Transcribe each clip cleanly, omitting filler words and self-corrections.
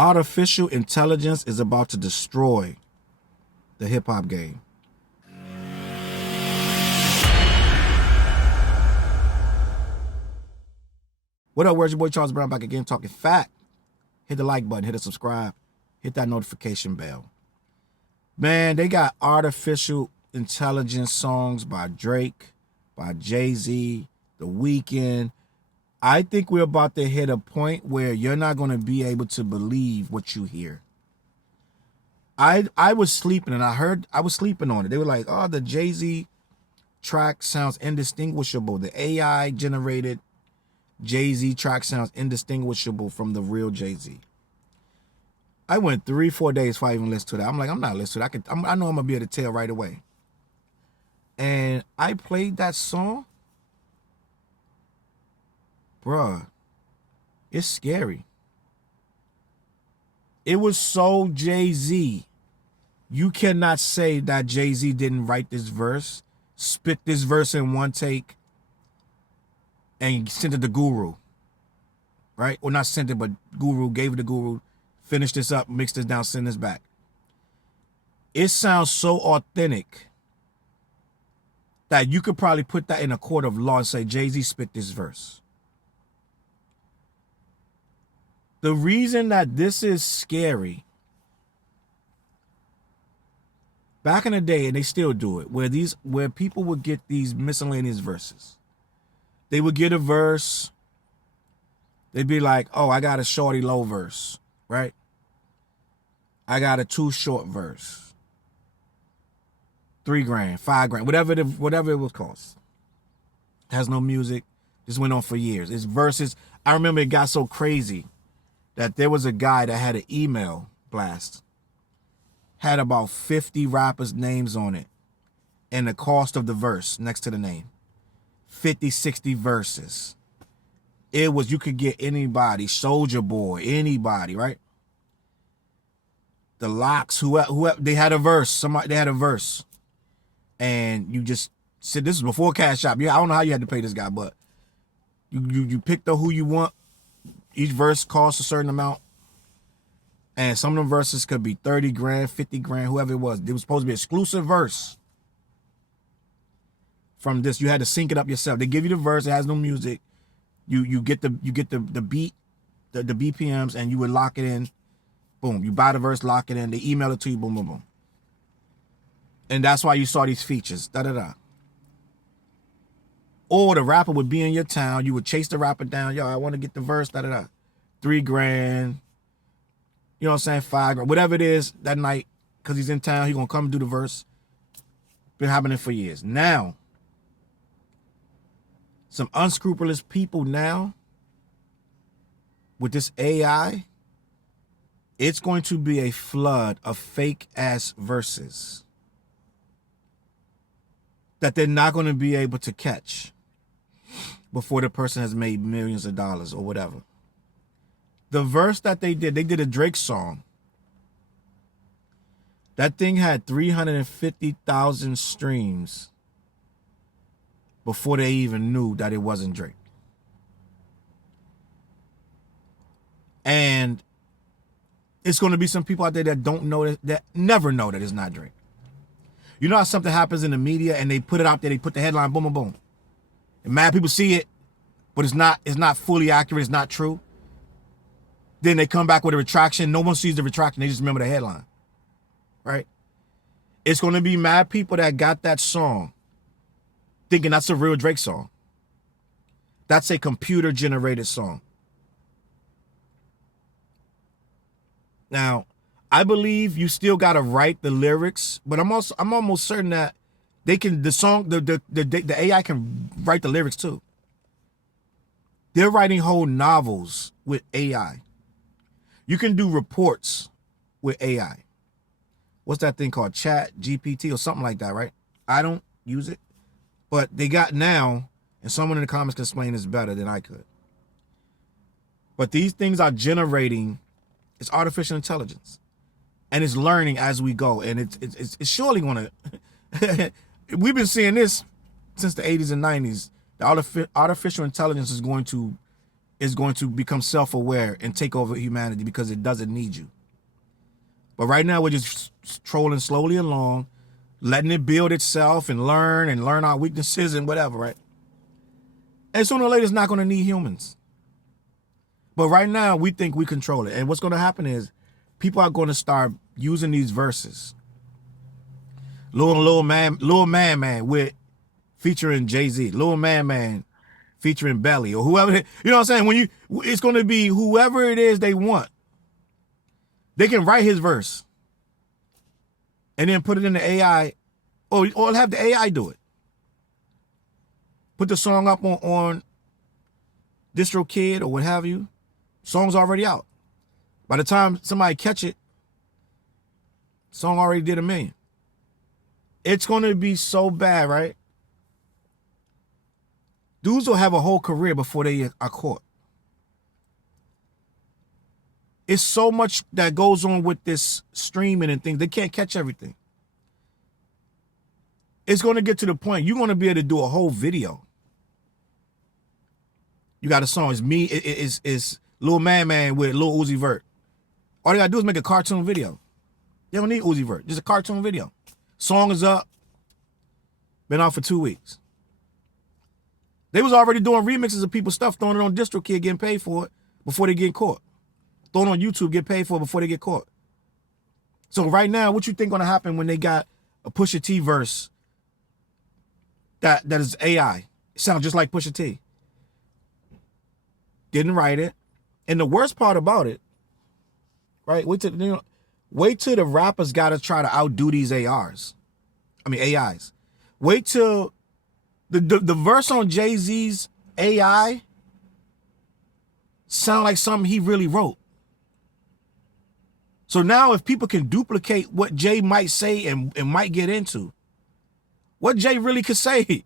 Artificial intelligence is about to destroy the hip-hop game. What up, where's your boy Challz Brown back again talking fat. Hit the like button, hit the subscribe, hit that notification bell. Man, they got artificial intelligence songs by Drake, by Jay-Z, The Weeknd. I think we're about to hit a point where you're not going to be able to believe what you hear. I was sleeping and I was sleeping on it. They were like, oh, the Jay-Z track sounds indistinguishable. The AI generated Jay-Z track sounds indistinguishable from the real Jay-Z. I went 3-4 days before I even listened to that. I'm like, I'm not listening to that. I know I'm gonna be able to tell right away. And I played that song. Bruh, it's scary. It was so Jay-Z. You cannot say that Jay-Z didn't write this verse, spit this verse in one take, and sent it to Guru. Right? Or not sent it, but Guru gave it to Guru, finished this up, mixed this down, send this back. It sounds so authentic that you could probably put that in a court of law and say, Jay-Z spit this verse. The reason that this is scary, back in the day, and they still do it, where people would get these miscellaneous verses. They would get a verse, they'd be like, oh, I got a shorty low verse, right? I got a too short verse. $3,000, $5,000, whatever it was cost. Has no music. This went on for years. It's verses. I remember it got so crazy that there was a guy that had an email blast, had about 50 rappers' names on it, and the cost of the verse next to the name. 50, 60 verses. It was, you could get anybody, Soulja Boy, anybody, right? The Locks, whoever, they had a verse. They had a verse. And you just said, this is before Cash App. Yeah, I don't know how you had to pay this guy, but you picked up who you want. Each verse costs a certain amount. And some of them verses could be 30 grand, 50 grand, whoever it was. It was supposed to be an exclusive verse. From this, you had to sync it up yourself. They give you the verse, it has no music. You get the beat, the BPMs, and you would lock it in. Boom. You buy the verse, lock it in, they email it to you, boom, boom, boom. And that's why you saw these features. Da-da-da. Or the rapper would be in your town. You would chase the rapper down. Yo, I want to get the verse. Da-da-da. $3,000. You know what I'm saying? $5,000. Whatever it is that night, because he's in town, he's going to come do the verse. Been happening for years. Now, some unscrupulous people now, with this AI, it's going to be a flood of fake-ass verses that they're not going to be able to catch before the person has made millions of dollars or whatever. The verse that they did a Drake song. That thing had 350,000 streams before they even knew that it wasn't Drake. And it's going to be some people out there that don't know that never know that it's not Drake. You know how something happens in the media and they put it out there, they put the headline, boom, boom, boom. And mad people see it, but it's not fully accurate, it's not true. Then they come back with a retraction. No one sees the retraction, they just remember the headline. Right? It's going to be mad people that got that song thinking that's a real Drake song. That's a computer-generated song. Now, I believe you still gotta write the lyrics, but I'm almost certain that they can the AI can write the lyrics too. They're writing whole novels with AI. You can do reports with AI. What's that thing called? Chat GPT or something like that, right? I don't use it, but they got now, and someone in the comments can explain this better than I could. But these things are generating, it's artificial intelligence. And it's learning as we go. And it's surely going to... We've been seeing this since the 80s and 90s. The artificial intelligence is going to is going to become self-aware and take over humanity because it doesn't need you. But right now, we're just trolling slowly along, letting it build itself and learn our weaknesses and whatever, right? And sooner or later, it's not going to need humans. But right now, we think we control it. And what's going to happen is people are going to start using these verses. Lil Man with featuring Jay-Z. Lil Man featuring Belly or whoever. You know what I'm saying? It's going to be whoever it is they want. They can write his verse and then put it in the AI or have the AI do it. Put the song up on DistroKid or what have you. Song's already out. By the time somebody catch it, song already did $1 million. It's going to be so bad, right? Dudes will have a whole career before they are caught. It's so much that goes on with this streaming and things. They can't catch everything. It's going to get to the point you're going to be able to do a whole video. You got a song. It's me. It's Lil Man with Lil Uzi Vert. All they got to do is make a cartoon video. They don't need Uzi Vert. Just a cartoon video. Song is up. Been out for 2 weeks. They was already doing remixes of people's stuff, throwing it on DistroKid, getting paid for it before they get caught. Throwing it on YouTube, get paid for it before they get caught. So right now, what you think gonna happen when they got a Pusha T verse that is AI? It sounds just like Pusha T. Didn't write it. And the worst part about it, right? Wait till the rappers gotta try to outdo these AIs. Wait till the verse on Jay-Z's AI sound like something he really wrote. So now if people can duplicate what Jay might say and might get into, what Jay really could say,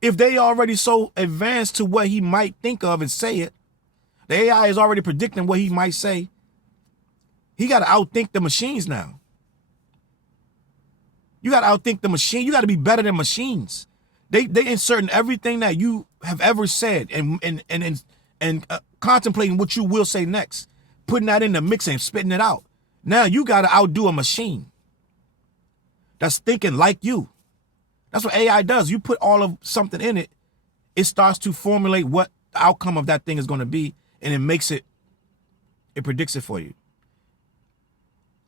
if they already so advanced to what he might think of and say it, the AI is already predicting what he might say. He got to outthink the machines now. You got to outthink the machine. You got to be better than machines. They inserting everything that you have ever said and contemplating what you will say next, putting that in the mix and spitting it out. Now you got to outdo a machine that's thinking like you. That's what AI does. You put all of something in it, it starts to formulate what the outcome of that thing is going to be, and it predicts it for you.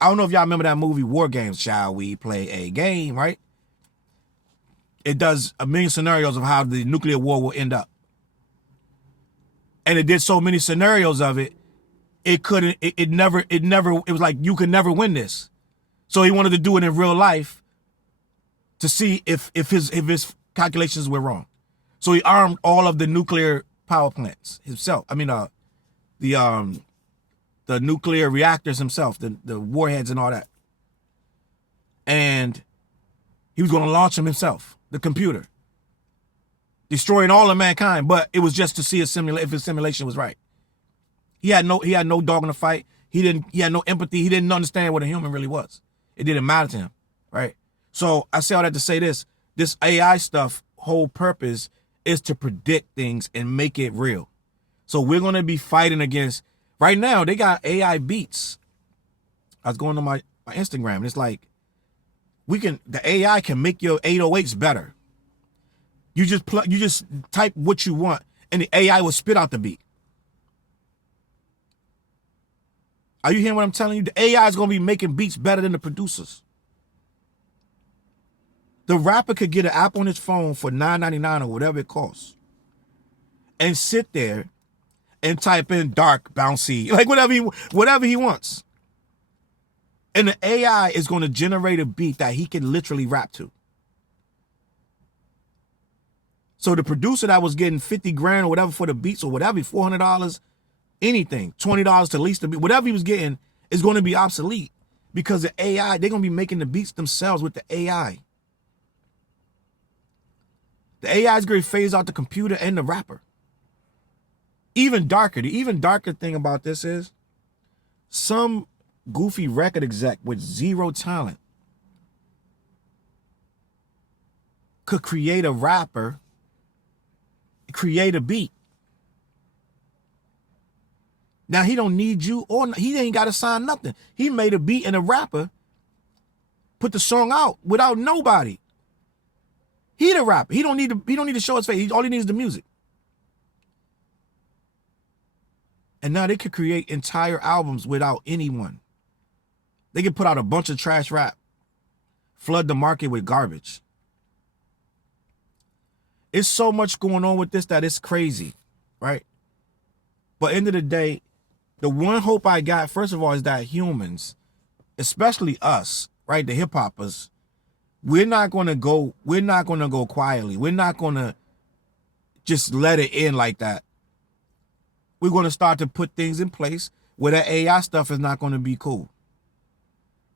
I don't know if y'all remember that movie War Games. Shall we play a game, right? It does a million scenarios of how the nuclear war will end up. And it did so many scenarios of it, it was like you could never win this. So he wanted to do it in real life to see if his calculations were wrong. So he armed all of the nuclear power plants himself. The nuclear reactors himself, the warheads and all that. And he was going to launch them himself, the computer, destroying all of mankind. But it was just to see if his simulation was right. He had no dog in the fight. He had no empathy. He didn't understand what a human really was. It didn't matter to him, right? So I say all that to say this AI stuff, whole purpose is to predict things and make it real. So we're going to be fighting against, right now, they got AI beats. I was going on my Instagram, and it's like, the AI can make your 808s better. You just type what you want, and the AI will spit out the beat. Are you hearing what I'm telling you? The AI is going to be making beats better than the producers. The rapper could get an app on his phone for $9.99 or whatever it costs and sit there and type in dark, bouncy, like whatever he wants. And the AI is going to generate a beat that he can literally rap to. So the producer that was getting 50 grand or whatever for the beats or whatever, $400, anything, $20 to lease the beat, whatever he was getting is going to be obsolete because the AI, they're going to be making the beats themselves with the AI. The AI is going to phase out the computer and the rapper. The even darker thing about this is some goofy record exec with zero talent could create a rapper, create a beat, Now he don't need you, or he ain't got to sign nothing. He made a beat and a rapper put the song out without nobody. He the rapper. He don't need to show his face. All he needs is the music. And now they could create entire albums without anyone. They could put out a bunch of trash rap, flood the market with garbage. It's so much going on with this that it's crazy, right? But end of the day, the one hope I got, first of all, is that humans, especially us, right, the hip hoppers, we're not gonna go quietly. We're not gonna just let it in like that. We're gonna start to put things in place where that AI stuff is not gonna be cool.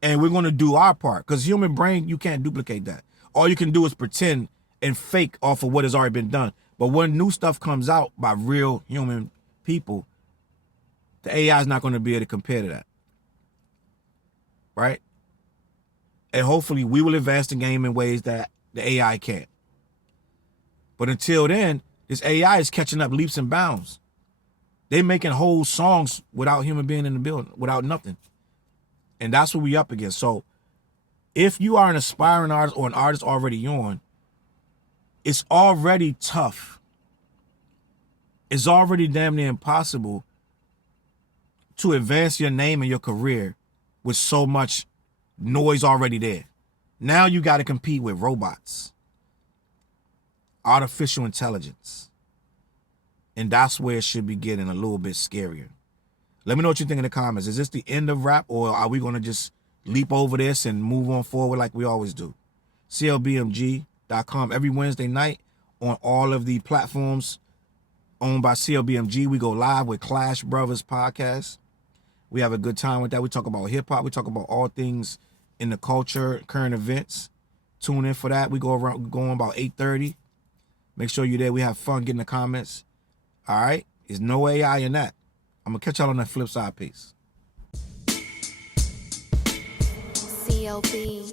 And we're gonna do our part. Because human brain, you can't duplicate that. All you can do is pretend and fake off of what has already been done. But when new stuff comes out by real human people, the AI is not gonna be able to compare to that. Right? And hopefully we will advance the game in ways that the AI can't. But until then, this AI is catching up leaps and bounds. They making whole songs without human being in the building, without nothing. And that's what we up against. So if you are an aspiring artist or an artist already on, it's already tough. It's already damn near impossible to advance your name and your career with so much noise already there. Now you got to compete with robots, artificial intelligence. And that's where it should be getting a little bit scarier. Let me know what you think in the comments. Is this the end of rap, or are we going to just leap over this and move on forward like we always do? CLBMG.com every Wednesday night on all of the platforms owned by CLBMG. We go live with Clash Brothers podcast. We have a good time with that. We talk about hip hop. We talk about all things in the culture, current events. Tune in for that. We go on about 8:30. Make sure you're there. We have fun getting the comments. All right? There's no AI in that. I'm going to catch y'all on that flip side. Peace. CLB.